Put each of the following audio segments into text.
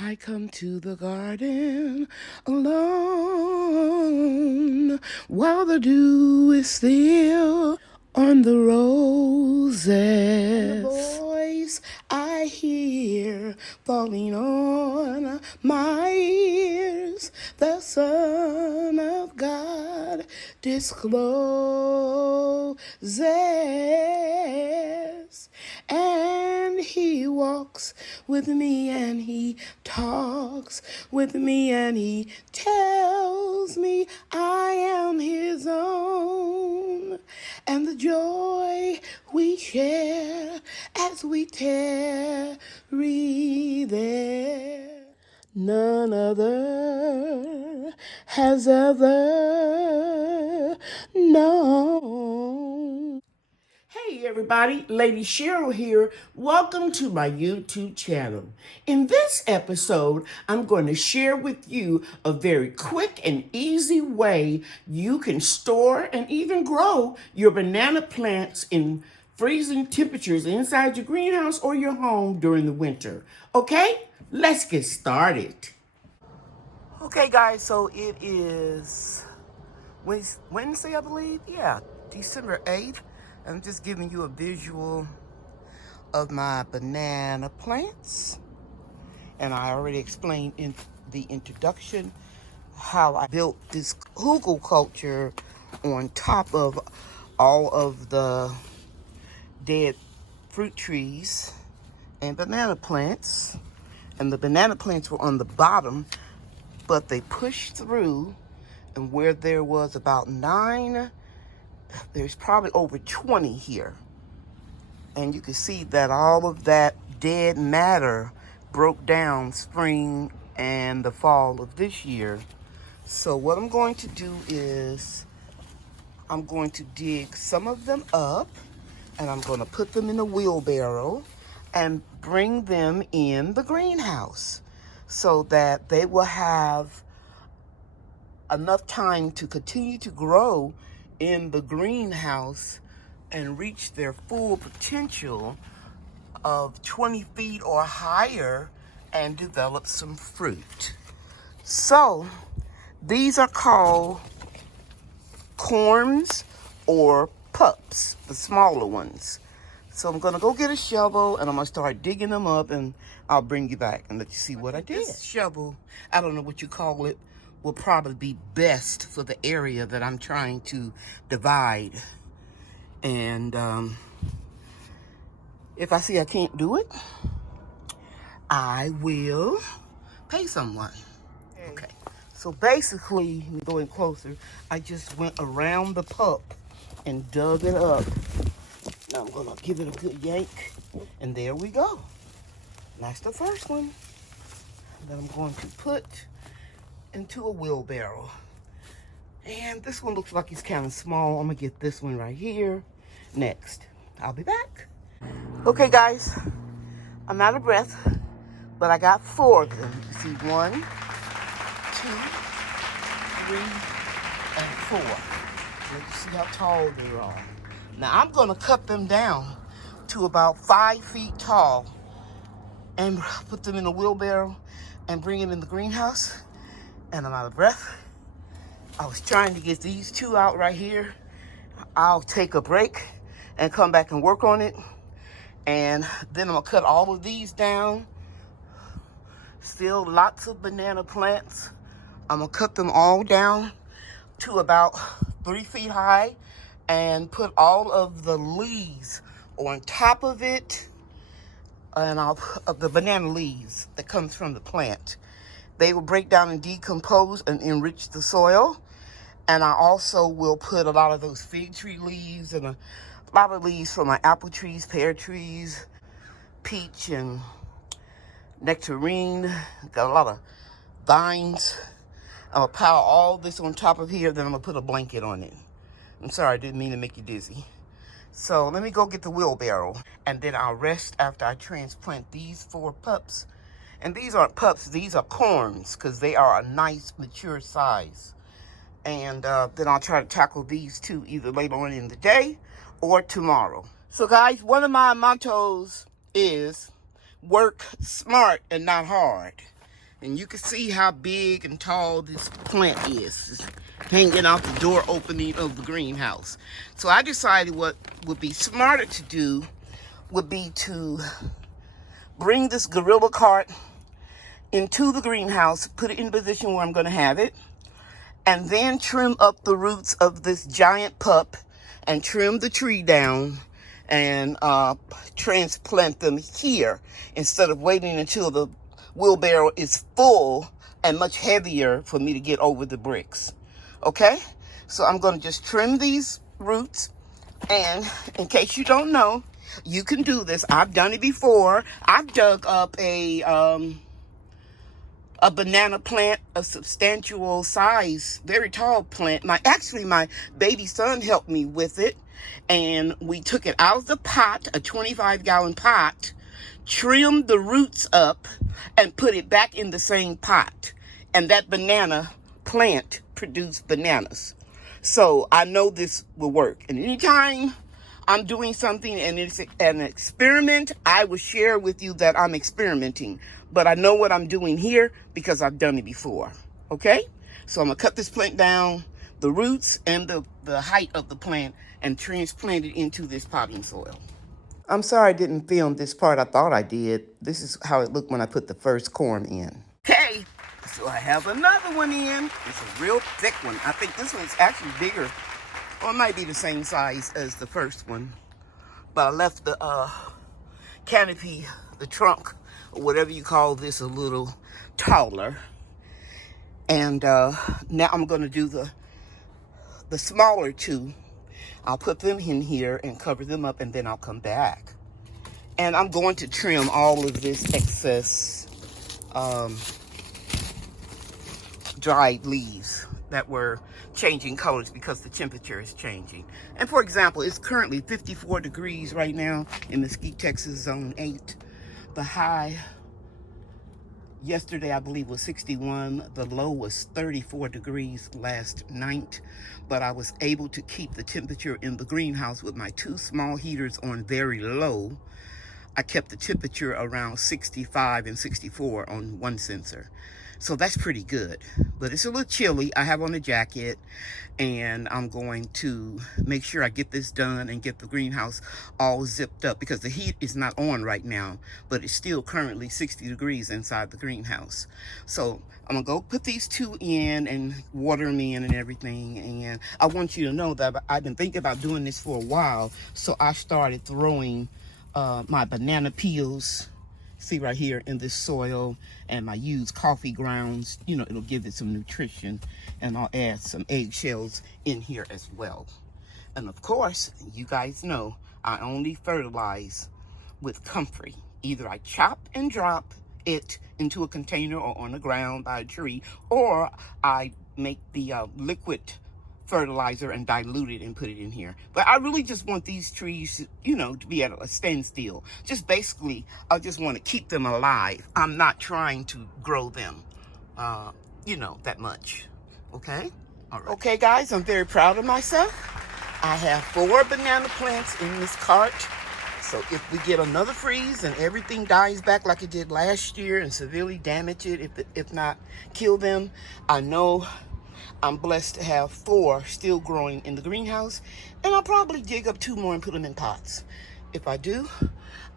I come to the garden alone while the dew is still on the roses. And the voice I hear falling on my ears, the Son of God discloses. And he walks with me and he talks with me and he tells me I am his own. And the joy we share as we tarry there, none other has ever known. Hey everybody, Lady Cheryl here. Welcome to my YouTube channel. In this episode, I'm going to share with you a very quick and easy way you can store and even grow your banana plants in freezing temperatures inside your greenhouse or your home during the winter. Okay, let's get started. Okay guys, so it is Wednesday, I believe. Yeah, December 8th. I'm just giving you a visual of my banana plants. And I already explained in the introduction how I built this hugel culture on top of all of the dead fruit trees and banana plants. And the banana plants were on the bottom, but they pushed through, and where there was about 9, there's probably over 20 here. And you can see that all of that dead matter broke down spring and the fall of this year. So what I'm going to do is I'm going to dig some of them up and I'm going to put them in a wheelbarrow and bring them in the greenhouse so that they will have enough time to continue to grow in the greenhouse and reach their full potential of 20 feet or higher and develop some fruit. So these are called corms or pups, the smaller ones. So I'm gonna go get a shovel and I'm gonna start digging them up, and I'll bring you back and let you see what I did. This shovel, I don't know what you call it, will probably be best for the area that I'm trying to divide. And if I see I can't do it, I will pay someone. Okay, so basically, going closer, I just went around the pup and dug it up. Now I'm gonna give it a good yank, and there we go. That's the first one. That I'm going to put into a wheelbarrow. And this one looks like it's kind of small. I'm gonna get this one right here next. I'll be back. Okay guys, I'm out of breath, but I got 4 of them. You see, 1, 2, 3, and 4. Let you see how tall they are. Now I'm gonna cut them down to about 5 feet tall and put them in a wheelbarrow and bring them in the greenhouse. And I'm out of breath. I was trying to get these 2 out right here. I'll take a break and come back and work on it. And then I'm gonna cut all of these down. Still lots of banana plants. I'm gonna cut them all down to about 3 feet high and put all of the leaves on top of it. And of the banana leaves that comes from the plant. They will break down and decompose and enrich the soil. And I also will put a lot of those fig tree leaves and a lot of leaves from my apple trees, pear trees, peach and nectarine. Got a lot of vines. I'm gonna pile all this on top of here, then I'm gonna put a blanket on it. I'm sorry, I didn't mean to make you dizzy. So let me go get the wheelbarrow, and then I'll rest after I transplant these 4 pups. And these aren't pups, these are corms, because they are a nice mature size. And then I'll try to tackle these 2 either later on in the day or tomorrow. So guys, one of my mottos is work smart and not hard. And you can see how big and tall this plant is. It's hanging out the door opening of the greenhouse. So I decided what would be smarter to do would be to bring this gorilla cart into the greenhouse, put it in a position where I'm going to have it, and then trim up the roots of this giant pup and trim the tree down and transplant them here instead of waiting until the wheelbarrow is full and much heavier for me to get over the bricks. Okay? So I'm going to just trim these roots. And in case you don't know, you can do this. I've done it before. I've dug up a banana plant, a substantial size, very tall plant. My baby son helped me with it. And we took it out of the pot, a 25-gallon pot, trimmed the roots up, and put it back in the same pot. And that banana plant produced bananas. So I know this will work. And anytime I'm doing something and it's an experiment, I will share with you that I'm experimenting. But I know what I'm doing here because I've done it before. Okay? So I'm going to cut this plant down, the roots and the height of the plant, and transplant it into this potting soil. I'm sorry I didn't film this part. I thought I did. This is how it looked when I put the first corn in. Okay, so I have another one in. It's a real thick one. I think this one's actually bigger, or it might be the same size as the first one. But I left the canopy, the trunk, or whatever you call this, a little taller. And now I'm going to do the smaller two. I'll put them in here and cover them up, and then I'll come back. And I'm going to trim all of this excess dried leaves that were changing colors because the temperature is changing. And for example, it's currently 54 degrees right now in Mesquite, Texas, zone 8. The high yesterday, I believe, was 61. The low was 34 degrees last night. But I was able to keep the temperature in the greenhouse with my 2 small heaters on very low. I kept the temperature around 65 and 64 on one sensor. So that's pretty good. But it's a little chilly. I have on a jacket, and I'm going to make sure I get this done and get the greenhouse all zipped up because the heat is not on right now, but it's still currently 60 degrees inside the greenhouse. So I'm gonna go put these 2 in and water them in and everything. And I want you to know that I've been thinking about doing this for a while. So I started throwing my banana peels, see right here, in this soil, and my used coffee grounds. You know, it'll give it some nutrition. And I'll add some eggshells in here as well. And of course, you guys know I only fertilize with comfrey. Either I chop and drop it into a container or on the ground by a tree, or I make the liquid fertilizer and dilute it and put it in here. But I really just want these trees, you know, to be at a standstill. Just basically, I just want to keep them alive. I'm not trying to grow them, you know, that much. Okay? All right. Okay, guys, I'm very proud of myself. I have 4 banana plants in this cart. So if we get another freeze and everything dies back like it did last year and severely damage it, if not kill them, I know I'm blessed to have 4 still growing in the greenhouse, and I'll probably dig up 2 more and put them in pots. If I do,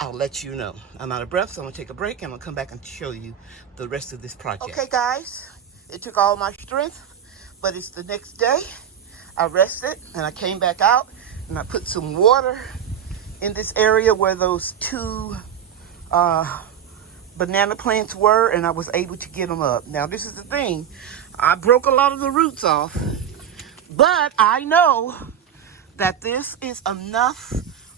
I'll let you know. I'm out of breath, so I'm gonna take a break, and I'll come back and show you the rest of this project. Okay, guys, it took all my strength, but it's the next day. I rested, and I came back out, and I put some water in this area where those 2 banana plants were, and I was able to get them up. Now, this is the thing. I broke a lot of the roots off, but I know that this is enough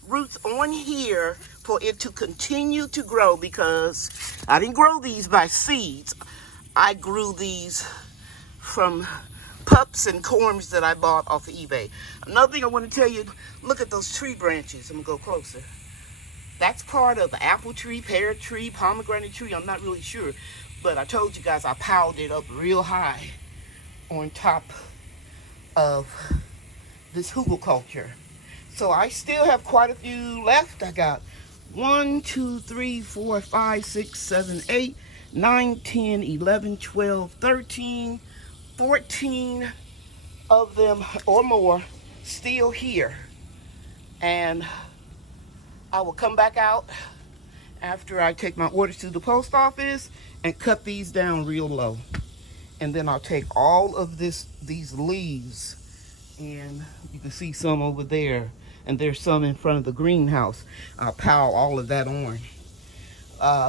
roots on here for it to continue to grow, because I didn't grow these by seeds. I grew these from pups and corms that I bought off of eBay. Another thing I want to tell you, look at those tree branches. I'm going to go closer. That's part of the apple tree, pear tree, pomegranate tree. I'm not really sure. But I told you guys I piled it up real high on top of this hugelkultur. So I still have quite a few left. I got 1, 2, 3, 4, 5, 6, 7, 8, 9, 10, 11, 12, 13, 14 of them or more still here. And I will come back out after I take my orders to the post office and cut these down real low. And then I'll take all of these leaves, and you can see some over there, and there's some in front of the greenhouse. I'll pile all of that on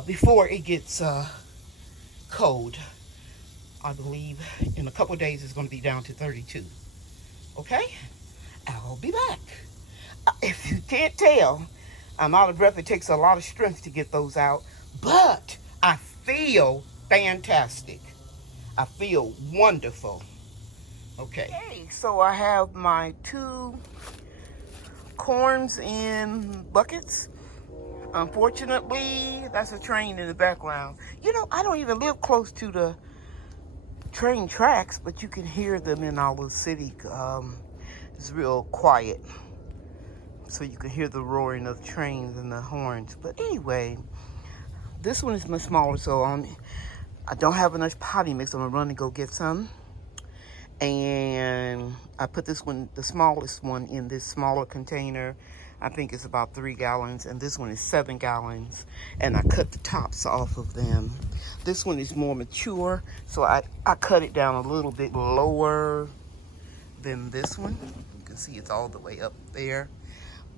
before it gets cold. I believe in a couple days it's going to be down to 32. Okay? I'll be back. If you can't tell, I'm out of breath. It takes a lot of strength to get those out, but I feel fantastic. I feel wonderful. Okay, so I have my 2 corns in buckets. Unfortunately, that's a train in the background. You know, I don't even live close to the train tracks, but you can hear them in our city. It's real quiet, so you can hear the roaring of trains and the horns. But anyway, this one is much smaller, so I don't have enough potty mix. I'm gonna run and go get some. And I put this one, the smallest one, in this smaller container. I think it's about 3 gallons, and this one is 7 gallons. And I cut the tops off of them. This one is more mature, so I cut it down a little bit lower than this one. You can see it's all the way up there.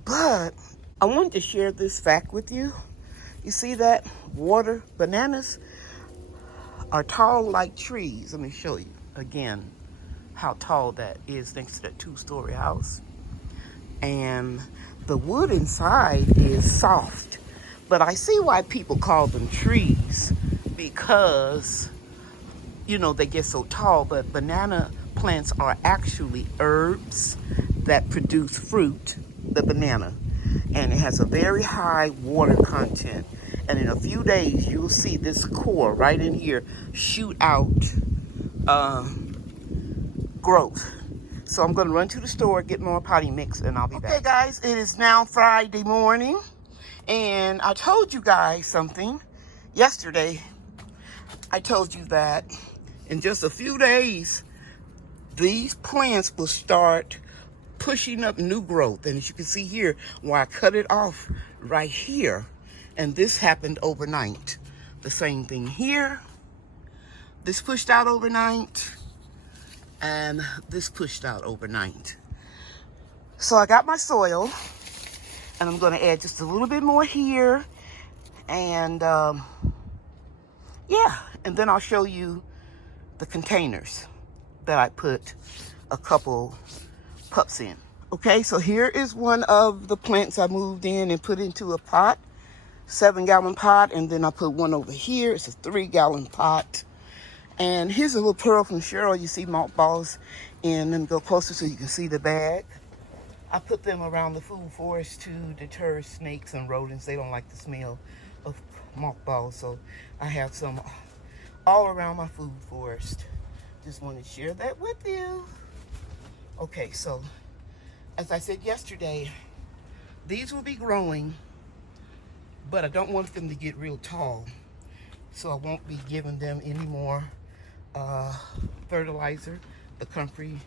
But I wanted to share this fact with you. You see that? Water bananas are tall like trees. Let me show you again how tall that is next to that 2-story house. And the wood inside is soft. But I see why people call them trees, because, you know, they get so tall. But banana plants are actually herbs that produce fruit, the banana. And it has a very high water content. And in a few days, you'll see this core right in here shoot out growth. So I'm going to run to the store, get more potty mix, and I'll be back. Okay, guys, it is now Friday morning. And I told you guys something yesterday. I told you that in just a few days, these plants will start pushing up new growth. And as you can see here, where I cut it off right here. And this happened overnight. The same thing here. This pushed out overnight. And this pushed out overnight. So I got my soil. And I'm going to add just a little bit more here. And yeah. And then I'll show you the containers that I put a couple pups in. Okay, so here is one of the plants I moved in and put into a pot. 7-gallon pot. And then I put one over here. It's a 3-gallon pot. And here's a little pearl from Cheryl. You see mothballs in. Let me go closer so you can see the bag. I put them around the food forest to deter snakes and rodents. They don't like the smell of mothballs. So I have some all around my food forest. Just want to share that with you. Okay, so as I said yesterday, these will be growing, but I don't want them to get real tall. So I won't be giving them any more fertilizer, the Comfrey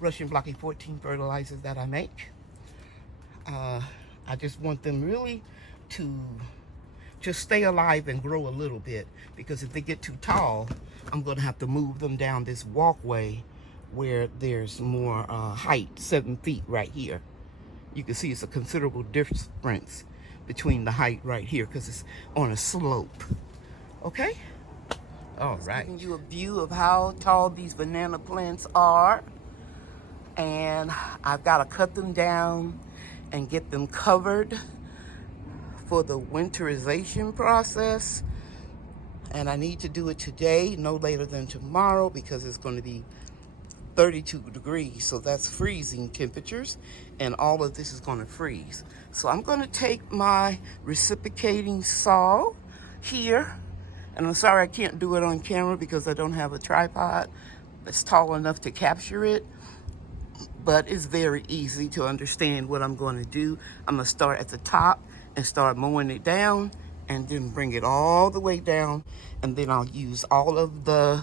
Russian Blocking 14 fertilizers that I make. I just want them really to just stay alive and grow a little bit, because if they get too tall, I'm going to have to move them down this walkway where there's more height, 7 feet right here. You can see it's a considerable difference between the height right here because it's on a slope. Okay? All right. Giving you a view of how tall these banana plants are. And I've got to cut them down and get them covered for the winterization process. And I need to do it today, no later than tomorrow, because it's going to be 32 degrees. So that's freezing temperatures. And all of this is going to freeze. So I'm going to take my reciprocating saw here. And I'm sorry I can't do it on camera because I don't have a tripod that's tall enough to capture it. But it's very easy to understand what I'm going to do. I'm going to start at the top and start mowing it down and then bring it all the way down, and then I'll use all of the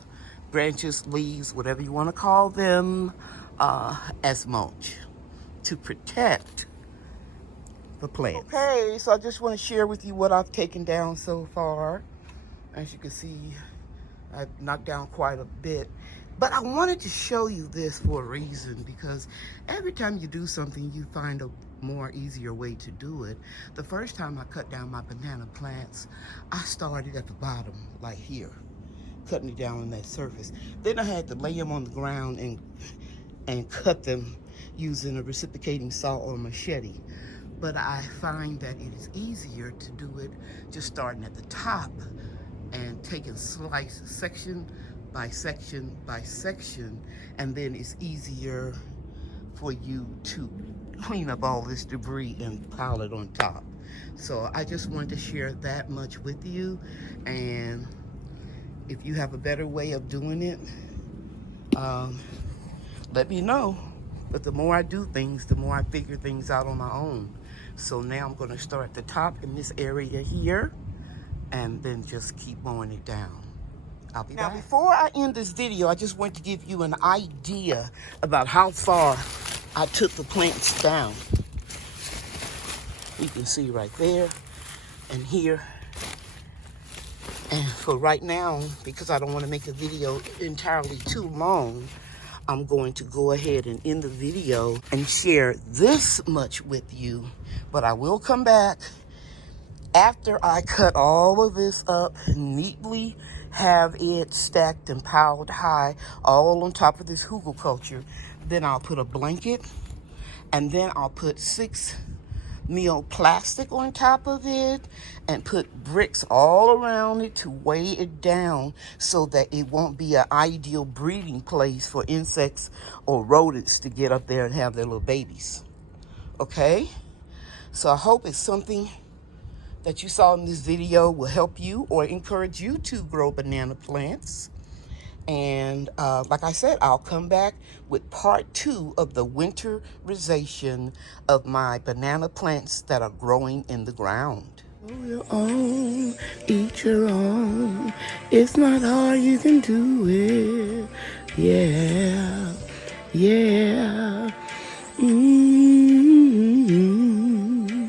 branches, leaves, whatever you want to call them, as mulch to protect the plants. Okay, so I just want to share with you what I've taken down so far. As you can see, I've knocked down quite a bit. But I wanted to show you this for a reason, because every time you do something, you find a more easier way to do it. The first time I cut down my banana plants, I started at the bottom, like here, cutting it down on that surface. Then I had to lay them on the ground and cut them using a reciprocating saw or machete. But I find that it is easier to do it just starting at the top and taking slice section by section by section, and then it's easier for you to clean up all this debris and pile it on top. So I just wanted to share that much with you, and if you have a better way of doing it, let me know. But the more I do things, the more I figure things out on my own. So now I'm going to start at the top in this area here, and then just keep mowing it down. I'll be back. Now, before I end this video, I just want to give you an idea about how far I took the plants down. You can see right there and here. And for right now, because I don't want to make the video entirely too long, I'm going to go ahead and end the video and share this much with you. But I will come back after I cut all of this up neatly, have it stacked and piled high all on top of this hugelkultur. Then I'll put a blanket, and then I'll put 6 mil plastic on top of it and put bricks all around it to weigh it down so that it won't be an ideal breeding place for insects or rodents to get up there and have their little babies. Okay? So I hope it's something that you saw in this video will help you or encourage you to grow banana plants. And like I said, I'll come back with part 2 of the winterization of my banana plants that are growing in the ground. Grow your own, eat your own. It's not hard, you can do it. Yeah, yeah.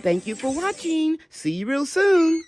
Thank you for watching. See you real soon.